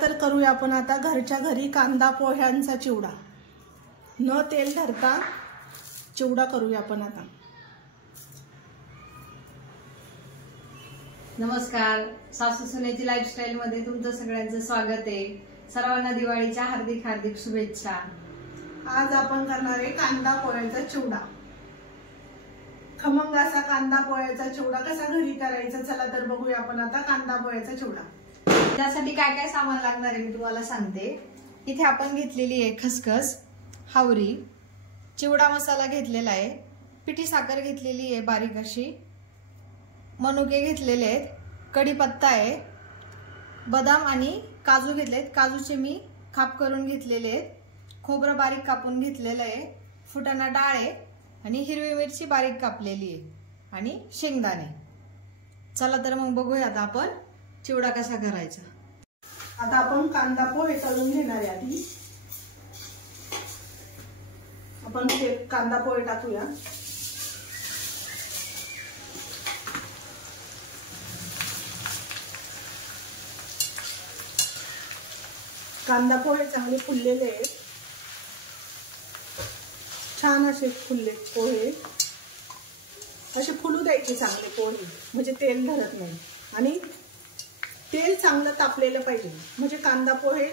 तर करूया आपण आता घरच्या घरी कांदा पोह्यांचा चिवडा। न तेल धरता चिवडा करूया आपण आता। नमस्कार, सासू सुनेची लाईफस्टाईल मध्ये तुमचं सगळ्यांचं स्वागत आहे। सर्वांना दिवाळीच्या हार्दिक हार्दिक शुभेच्छा। आज आपण करणार आहे कांदा पोह्याचा चिवडा। खमंग असा कांदा पोह्याचा चिवडा कसा घरी करायचा चला तर बघूया आपण आता कांदा पोह्याचा चिवडा। त्यासाठी काय काय सामान लागणार आहे मी तुम्हाला सांगते। इथे आपण घेतलेली आहे खसखस, हावरी, चिवडा मसाला घेतलेला आहे, पिठी साखर घेतलेली आहे बारीक अशी, मनुके घेतलेले आहेत, कढीपत्ता आहे, बदाम आणि काजू घेतलेत, काजूचे मी काप करून घेतलेले आहेत, खोबरं बारीक कापून घेतलेलं आहे, फुटाणा डाळ आहे आणि हिरवी मिरची बारीक कापलेली आहे आणि शेंगदाणे। चला तर मग बघूया आता आपण चिवडा कसा करायचा। आता आपण कांदा पोहे तळून घेणार आहे। आधी आपण कांदा पोहे टाकूया। कांदा पोहे चांगले फुललेले आहेत, छान असे फुलले पोहे, असे फुलू द्यायचे चांगले पोहे, म्हणजे तेल धरत नाही आणि तेल चांगलं तापलेलं पाहिजे, म्हणजे कांदा पोहे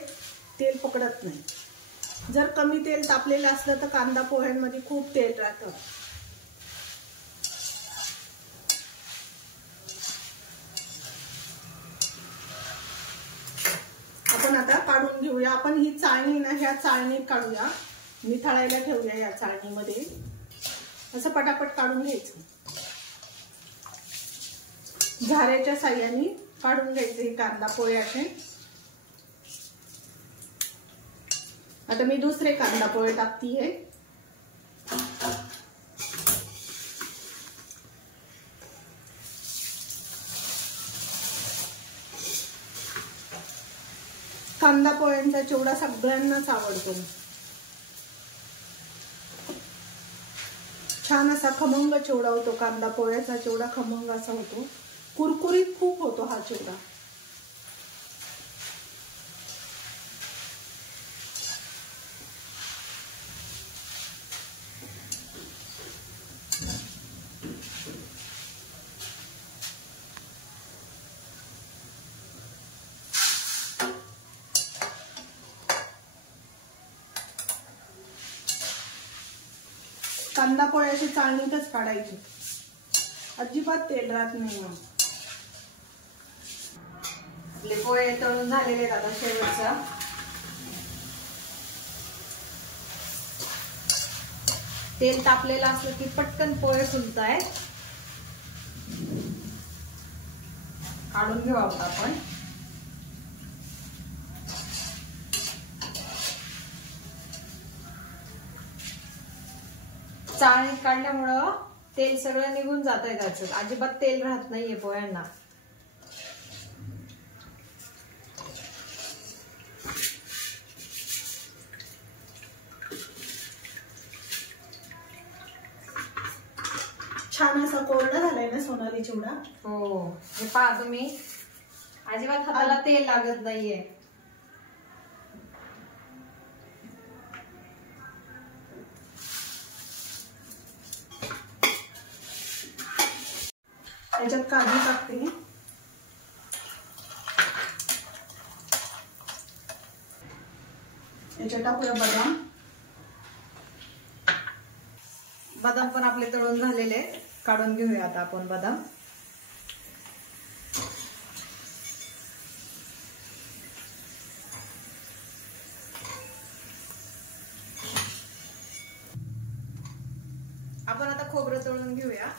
तेल पकडत नाही। जर कमी तेल तापलेलं असलं तर कांदा पोह्यांमध्ये खूप तेल राहतं। आपण आता काढून घेऊया। आपण ही चाळणी ना ह्या चाळणीत काढूया, निथळायला ठेवूया या चाळणीमध्ये। असं पटापट काढून घ्यायचं, झाऱ्याच्या साह्याने काढून घ्यायचे हे कांदा पोहे असे। आता मी दुसरे कांदा पोहे टाकतीये। कांदा पोह्यांचा चिवडा सगळ्यांनाच आवडतो। छान असा खमंग चिवडा होतो, कांदा पोह्याचा चिवडा खमंग असा होतो, कुरकुरीत खूप होतो हा चिवडा। कांदा पोह्याची चाळणीतच काढायची, अजिबात तेल राहत नाही। आपले पोहे तळून झालेले आहेत। आता शेवटचा तेल तापलेलं असलं की पटकन पोहे फुलतायत, काढून घेऊ आपण। चाळणीत काढल्यामुळं तेल सगळं निघून जात आहे, त्याचं अजिबात तेल राहत नाहीये पोह्यांना। छान असा कोरडा झालाय ना सोनाली चिवडा। हो, हे पहा तुम्ही, अजिबात हाताला तेल लागत नाहीये। त्याच्यात काजू टाकते, याच्यात टाकूया बदाम। बदाम पण आपले तळून झालेले, काढून घेऊया आता आपण बदाम। आपण आता खोबरं तळून घेऊया।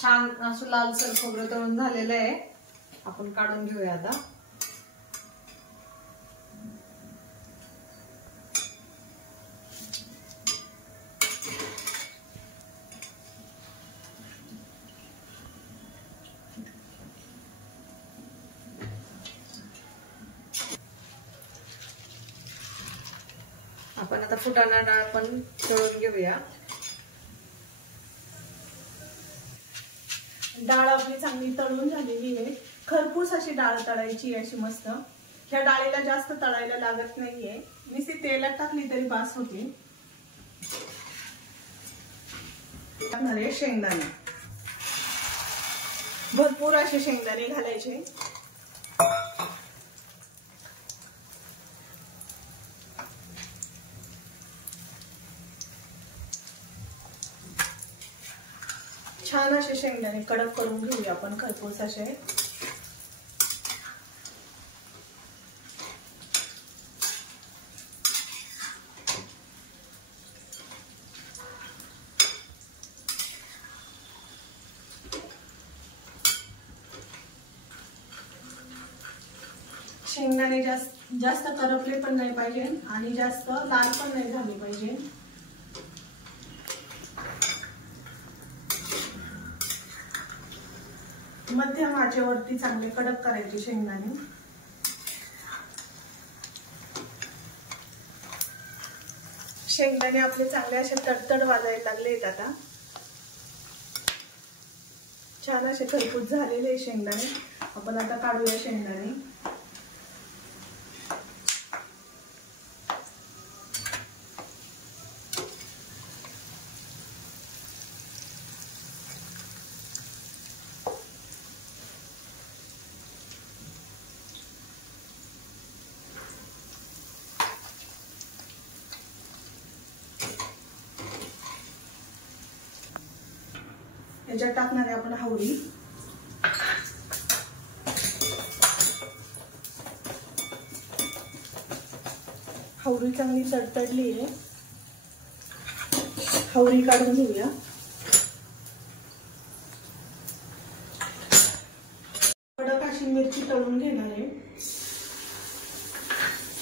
छान असं लालसर खोबरं तळून झालेलं आहे, आपण काढून घेऊया आता। आपण आता फुटाणा डाळ पण तळून घेऊया. डाळ आपली चांगली तळून झालेली आहे. खरपूस अशी डाळ तळायची अशी मस्त. ह्या डाळीला जास्त तळायला लागत नाहीये, नुसती तेलात टाकली तरी बास होते. टाकणार आहे शेंगदाणे, भरपूर असे शेंगदाणे घालायचे. छान असे शेंगदाणे कडक करून घेऊया आपण खरपूस असे. शेंगदाणे जास्त करपले पण नाही पाहिजे आणि जास्त लाल पण नाही झाले पाहिजे. मध्यम आचेवरती चांगले कडक करायचे शेंगदाणे. शेंगदाणे आपले चांगले असे तडतड वाजायला लागलेत आता. छान असे खरपूस झालेले शेंगदाणे. आपण आता काढूया शेंगदाणे. याच्यात टाकणार आहे आपण हावरी. हावरी चांगली तडतडली आहे. हावरी काढून घेऊया. कडक अशी मिरची तळून घेणार आहे.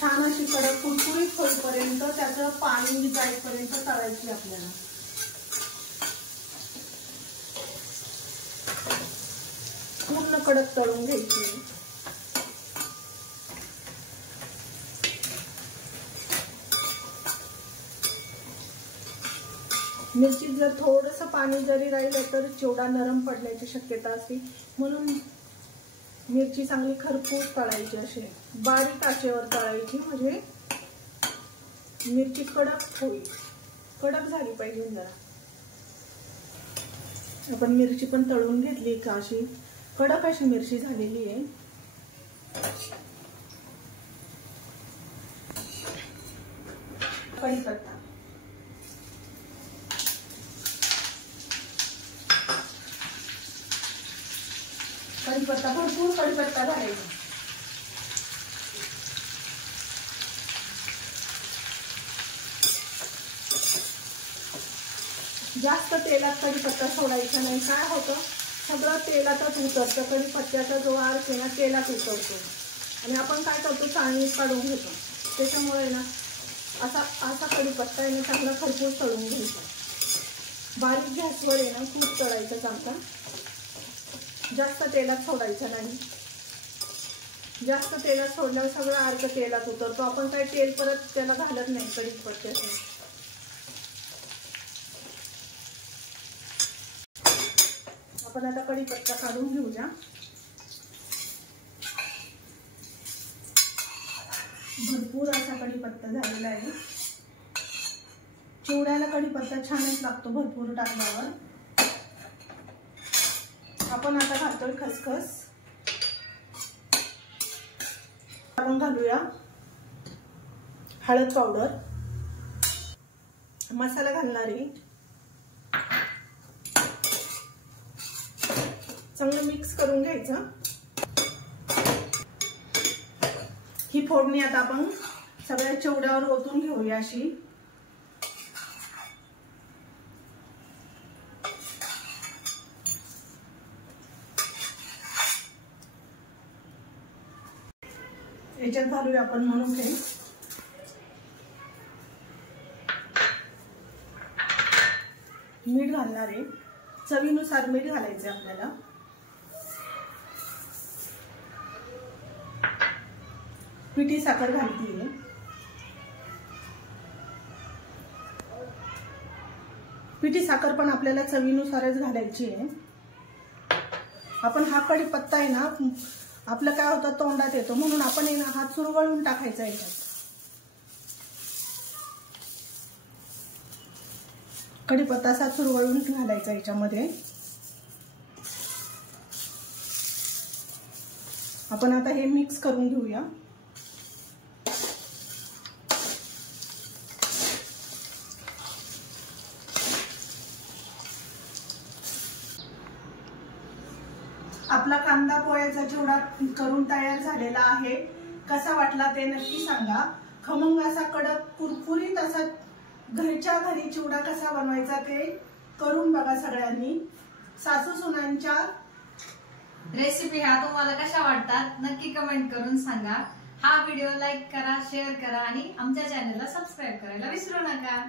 छान अशी कडक कुरकुरीत होईपर्यंत, त्याचं पाणी जाईपर्यंत तळायची आपल्याला. पूर्ण कडक तळून घ्यायची. मिरचीत जर थोडस पाणी जरी राहिलं तर चिवडा नरम पडण्याची शक्यता असते, म्हणून मिरची चांगली खरपूस तळायची. असे बारीक आचेवर तळायची, म्हणजे मिरची कडक होईल. कडक झाली पाहिजे जरा. आपण मिरची पण तळून घेतली का अशी कडक अशी मिरची झालेली आहे. कढीपत्ता, कढीपत्ता भरपूर कढीपत्ता घालायचा. जास्त तेलात कढीपत्ता सोडायचा नाही. काय होतं, सगळं तेलातच उतरतं. कढीपत्त्याचा जो अर्क आहे ना तेलात उतरतो आणि आपण काय करतो, चाळणीत काढून घेतो. त्याच्यामुळे ना असा कढीपत्ता आहे ना चांगला खरपूस तळून घ्यायचा. बारीक गॅसवर आहे ना खूप तळायचं चांगला. जास्त तेलात सोडायचं नाही. जास्त तेलात सोडल्यावर सगळं अर्क तेलात उतरतो. आपण काय तेल परत त्याला घालत नाही कढीपत्त्याचं. आपण आता कढीपत्ता काढून घेऊया. भरपूर असा कढीपत्ता झालेला आहे. चिवड्याला कढीपत्ता छानच लागतो भरपूर टाकल्यावर. आपण आता घालतोय खसखस. आपण घालूया हळद पावडर. मसाला घालणार आहे. चांगलं मिक्स करून घ्यायचं. ही फोडणी आता आपण सगळ्या चिवड्यावर ओतून घेऊया अशी. याच्यात घालूया आपण म्हणून काही मीठ घालणार आहे. चवीनुसार मीठ घालायचं आपल्याला. पिठी साखर घालतीये. पिठी साखर पण आपल्याला चवीनुसारच घालायची आहे. आपण हा कढीपत्ता आहे ना आपलं काय होतं तोंडात येतो म्हणून आपण हात चुरगळून टाकायचा याच्यात. कढीपत्ता असा चुरगळून घालायचा याच्यामध्ये. आपण आता हे मिक्स करून घेऊया. आपला कांदा पोह्याचा चिवडा करून तयार झालेला आहे. कसा वाटला ते नक्की सांगा. खमंग असा कडक कुरकुरीत असा घरच्या घरी चिवडा कसा बनवायचा ते करून बघा सगळ्यांनी. सासू सुनांच्या रेसिपी ह्या तुम्हाला कशा वाटतात नक्की कमेंट करून सांगा. हा व्हिडिओ लाईक करा, शेअर करा आणि आमच्या चॅनलला सबस्क्राईब करायला विसरू नका.